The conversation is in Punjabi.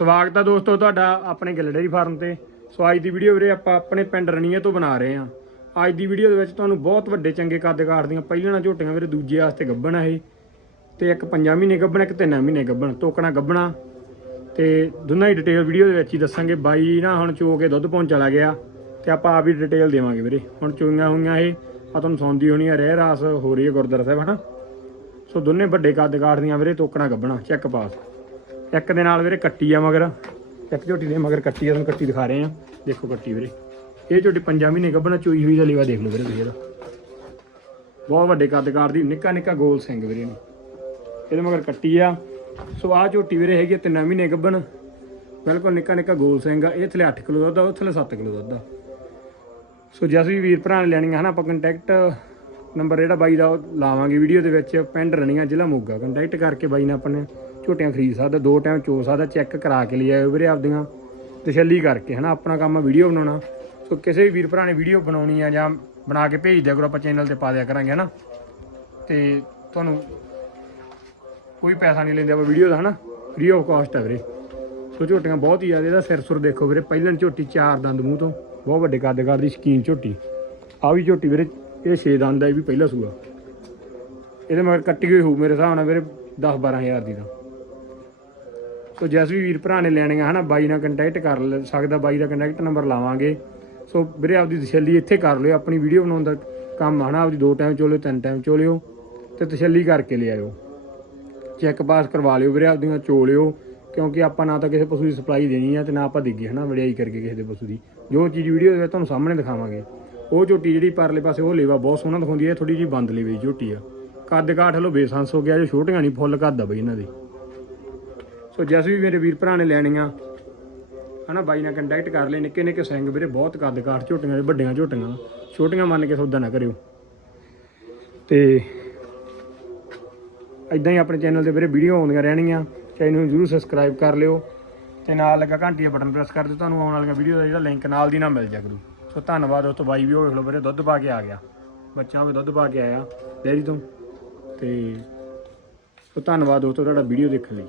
ਸਵਾਗਤ ਹੈ ਦੋਸਤੋ ਤੁਹਾਡਾ ਆਪਣੇ ਗਿੱਲ ਡੇਅਰੀ ਫਾਰਮ ਤੇ। ਸੋ ਅੱਜ ਦੀ ਵੀਡੀਓ ਵੀਰੇ ਆਪਾਂ ਆਪਣੇ ਪਿੰਡ ਰਣੀਏ ਤੋਂ ਬਣਾ ਰਹੇ ਹਾਂ ਅੱਜ ਦੀ ਵੀਡੀਓ ਦੇ ਵਿੱਚ ਤੁਹਾਨੂੰ ਬਹੁਤ ਵੱਡੇ ਚੰਗੇ ਕੱਦ ਕਾਠ ਦੀਆਂ ਪਹਿਲਾਂ ਝੋਟੀਆਂ ਵੀਰੇ ਦੂਜੇ ਵਾਸਤੇ ਗੱਬਣ ਆ ਇਹ। ਤੇ ਇੱਕ 5 ਮਹੀਨੇ ਗੱਬਣ ਇੱਕ 3 ਮਹੀਨੇ ਗੱਬਣ ਤੋਕਣਾ ਗੱਬਣਾ ਤੇ ਦੋਨਾਂ ਹੀ ਡਿਟੇਲ ਵੀਡੀਓ ਦੇ ਵਿੱਚ ਹੀ ਦੱਸਾਂਗੇ ਬਾਈ ਨਾ ਹੁਣ ਚੋ ਕੇ ਦੁੱਧ ਪਹੁੰਚ ਚਲਾ ਗਿਆ। ਤੇ ਆਪਾਂ ਆਪ ਹੀ ਡਿਟੇਲ ਦੇਵਾਂਗੇ ਵੀਰੇ। ਹੁਣ ਚੋਈਆਂ ਹੋਈਆਂ ਇਹ ਆ ਤੁਹਾਨੂੰ ਸੌਂਦੀ ਹੋਣੀ ਆ, ਰਹਿ ਰਾਸ ਹੋ ਰਹੀ ਹੈ ਗੁਰਦੁਆਰਾ ਸਾਹਿਬ, ਹਨਾ? ਸੋ ਦੋਨੇ ਵੱਡੇ ਕੱਦ ਕਾਠ ਦੀਆਂ ਵੀਰੇ ਤੋਕਣਾ ਗੱਬਣਾ ਚੈੱਕ ਪਾਸ ਇੱਕ ਦੇ ਨਾਲ ਵੀਰੇ ਕੱਟੀ ਆ ਮਗਰ, ਇੱਕ ਝੋਟੀ ਦੇ ਮਗਰ ਕੱਟੀ ਆ, ਤੁਹਾਨੂੰ ਕੱਟੀ ਦਿਖਾ ਰਹੇ ਆ ਦੇਖੋ ਕੱਟੀ ਵੀਰੇ। ਇਹ ਝੋਟੀ ਪੰਜਾਂ ਮਹੀਨੇ ਗੱਬਣਾ ਚੋਈ ਹੋਈ ਦਾ ਲੀਵਾ ਦੇਖ ਲਓ ਵੀਰੇ ਤੁਸੀਂ ਇਹਦਾ। ਬਹੁਤ ਵੱਡੇ ਕੱਦ ਕਾਠ ਦੀ, ਨਿੱਕਾ ਨਿੱਕਾ ਗੋਲ ਸਿੰਘ ਵੀਰੇ ਨੂੰ ਇਹਦੇ ਮਗਰ ਕੱਟੀ ਆ। ਸੋ ਆਹ ਝੋਟੀ ਵੀਰੇ ਹੈਗੀ ਆ ਤਿੰਨਾਂ ਮਹੀਨੇ ਗੱਬਣ ਬਿਲਕੁਲ ਨਿੱਕਾ ਨਿੱਕਾ ਗੋਲ ਸਿੰਘ ਆ। ਇਹ ਥਲੇ 8 ਕਿਲੋ ਦੁੱਧ ਆ, ਉਹ ਥਲੇ 7 ਕਿਲੋ ਦੁੱਧ ਆ। ਸੋ ਜਿਸ ਵੀ ਵੀਰ ਭਰਾ ਨੇ ਲੈਣੀਆਂ ਨਾ ਆਪਾਂ ਕੰਟੈਕਟ ਨੰਬਰ ਜਿਹੜਾ ਬਾਈ ਦਾ ਉਹ ਲਾਵਾਂਗੇ ਵੀਡੀਓ ਦੇ ਵਿੱਚ। ਪਿੰਡ ਰਣੀਆਂ ਜ਼ਿਲ੍ਹਾ ਮੋਗਾ। ਕੰਟੈਕਟ ਕਰਕੇ ਬਾਈ ਨੇ ਆਪਣੇ ਝੋਟੀਆਂ ਖਰੀਦ ਸਕਦਾ, ਦੋ ਟਾਈਮ ਚੋ ਸਕਦਾ, ਚੈੱਕ ਕਰਾ ਕੇ ਲਈ ਆਇਓ ਵੀਰੇ ਆਪਦੀਆਂ। ਤਸੱਲੀ ਕਰਕੇ, ਹਨਾ, ਆਪਣਾ ਕੰਮ ਆ ਵੀਡੀਓ ਬਣਾਉਣਾ। ਸੋ ਕਿਸੇ ਵੀ ਵੀਰ ਭਰਾ ਨੇ ਵੀਡੀਓ ਬਣਾਉਣੀ ਆ ਜਾਂ ਬਣਾ ਕੇ ਭੇਜ ਦਿਆ ਕਰੋ, ਆਪਾਂ ਚੈਨਲ ਤੇ ਪਾ ਦਿਆ ਕਰਾਂਗੇ, ਹਨਾ। ਤੇ ਤੁਹਾਨੂੰ ਕੋਈ ਪੈਸਾ ਨਹੀਂ ਲੈਂਦੇ ਆਪਾਂ ਵੀਡੀਓ ਦਾ, ਹਨਾ। ਫ੍ਰੀ ਆਫ ਕਾਸਟ ਹੈ ਵੀਰੇ। ਸੋ ਝੋਟੀਆਂ ਬਹੁਤ ਹੀ ਜ਼ਿਆਦਾ ਇਹਦਾ ਸਿਰ ਸੁਰ ਦੇਖੋ ਵੀਰੇ। ਪਹਿਲਾਂ ਝੋਟੀ ਚਾਰ ਦੰਦ ਮੂੰਹ ਤੋਂ, ਬਹੁਤ ਵੱਡੇ ਕੱਦ ਕੱਦ ਦੀ ਸ਼ਕੀਨ ਝੋਟੀ। ਆ ਵੀ ਝੋਟੀ ਵੀਰੇ, ਇਹ 6 ਦੰਦ ਦਾ ਇਹ ਵੀ ਪਹਿਲਾ ਸੂਆ। ਇਹਦੇ ਮਗਰ ਕੱਟੀ ਹੋਈ ਹੋਊ ਮੇਰੇ ਹਿਸਾਬ ਨਾਲ ਵੀਰੇ 10 12000 ਦੀ ਤਾਂ। ਸੋ ਜਿਸ ਵੀ ਵੀਰ ਭਰਾ ਨੇ ਲੈਣੀਆਂ ਹਨਾ, ਬਾਈ ਨਾਲ ਕੰਟੈਕਟ ਕਰ ਲ- ਸਕਦਾ ਬਾਈ ਦਾ ਕੰਟੈਕਟ ਨੰਬਰ ਲਾਵਾਂਗੇ। ਸੋ ਵੀਰੇ ਆਪਦੀ ਤਸੱਲੀ ਇੱਥੇ ਕਰ ਲਿਓ, ਆਪਣੀ ਵੀਡੀਓ ਬਣਾਉਣ ਦਾ ਕੰਮ ਹਨਾ, ਆਪਦੀ ਦੋ ਟਾਈਮ ਚੋਲਿਓ, ਤਿੰਨ ਟਾਈਮ ਚੋਲਿਓ, ਤੇ ਤਸੱਲੀ ਕਰਕੇ ਲਿਆਇਓ ਚੈੱਕ ਪਾਸ ਕਰਵਾ ਲਿਓ ਵੀਰੇ, ਆਪਦੀਆਂ ਚੋ ਲਿਓ ਕਿਉਂਕਿ ਆਪਾਂ ਨਾ ਤਾਂ ਕਿਸੇ ਪਸ਼ੂ ਦੀ ਸਪਲਾਈ ਦੇਣੀ ਆ ਤੇ ਨਾ ਆਪਾਂ ਦਿੱਗੀ ਹਨਾ, ਵਡਿਆਈ ਕਰਕੇ ਕਿਸੇ ਦੇ ਪਸ਼ੂ ਦੀ। ਜੋ ਚੀਜ਼ ਵੀਡੀਓ ਦੇ ਵਿੱਚ ਤੁਹਾਨੂੰ ਸਾਹਮਣੇ ਦਿਖਾਵਾਂਗੇ, ਉਹ ਝੋਟੀ ਜਿਹੜੀ ਪਰਲੇ ਪਾਸੇ ਉਹ ਲੇਵਾ ਬਹੁਤ ਸੋਹਣਾ ਦਿਖਾਉਂਦੀ ਹੈ ਥੋੜੀ ਜਿਹੀ ਬੰਦ ਲੇਵੇ ਝੋਟੀ ਆ। ਕੱਦ ਕਾਠ ਲੋ ਬੇਸੰਸ ਹੋ ਗਿਆ, ਜੋ ਛੋਟੀਆਂ ਨਹੀਂ, ਫੁੱਲ ਕੱਦ ਆ ਬਈ ਇਹਨਾਂ ਦੇ। ਸੋ ਜਿਸ ਵੀ ਮੇਰੇ ਵੀਰ ਭਰਾ ਨੇ ਲੈਣੀਆਂ, ਹਨਾ ਬਾਈ ਨਾਲ ਕੰਟੈਕਟ ਕਰ ਲੈ ਨਿੱਕੇ ਨਿੱਕੇ ਸਿੰਘ ਵੀਰੇ, ਬਹੁਤ ਕੱਦ ਕਾਠ ਝੋਟੀਆਂ ਦੇ ਵੱਡੀਆਂ ਝੋਟੀਆਂ, ਛੋਟੀਆਂ ਮੰਨ ਕੇ ਸੌਦਾ ਨਾ ਕਰਿਓ। ਤੇ ਇਦਾਂ ਹੀ ਆਪਣੇ ਚੈਨਲ ਤੇ ਵੀਰੇ ਵੀਡੀਓ ਆਉਂਦੀਆਂ ਰਹਿਣਗੀਆਂ ਚੈਨਲ ਨੂੰ ਜਰੂਰ ਸਬਸਕ੍ਰਾਈਬ ਕਰ ਲਿਓ, ਤੇ ਨਾਲ ਲੱਗਾ ਘੰਟੀ ਦਾ ਬਟਨ ਪ੍ਰੈਸ ਕਰ ਦਿਓ, ਤੁਹਾਨੂੰ ਆਉਣ ਵਾਲੀਆਂ ਵੀਡੀਓ ਦਾ ਜਿਹੜਾ ਲਿੰਕ ਨਾਲ ਦੀ ਨਾਲ ਮਿਲ ਜਾ ਕਰੂ। ਸੋ ਧੰਨਵਾਦ ਉਸ ਤੋਂ ਬਾਈ ਵੀ ਹੋਵੇ ਲੋ ਵੀਰੇ, ਦੁੱਧ ਪਾ ਕੇ ਆ ਗਿਆ। ਬੱਚਾ ਵੀ ਦੁੱਧ ਪਾ ਕੇ ਆਇਆ ਡੈਰੀ ਤੋਂ। ਤੇ ਸੋ ਧੰਨਵਾਦ ਤੋਂ ਤੁਹਾਡਾ ਵੀਡੀਓ ਦੇਖਣ ਲਈ।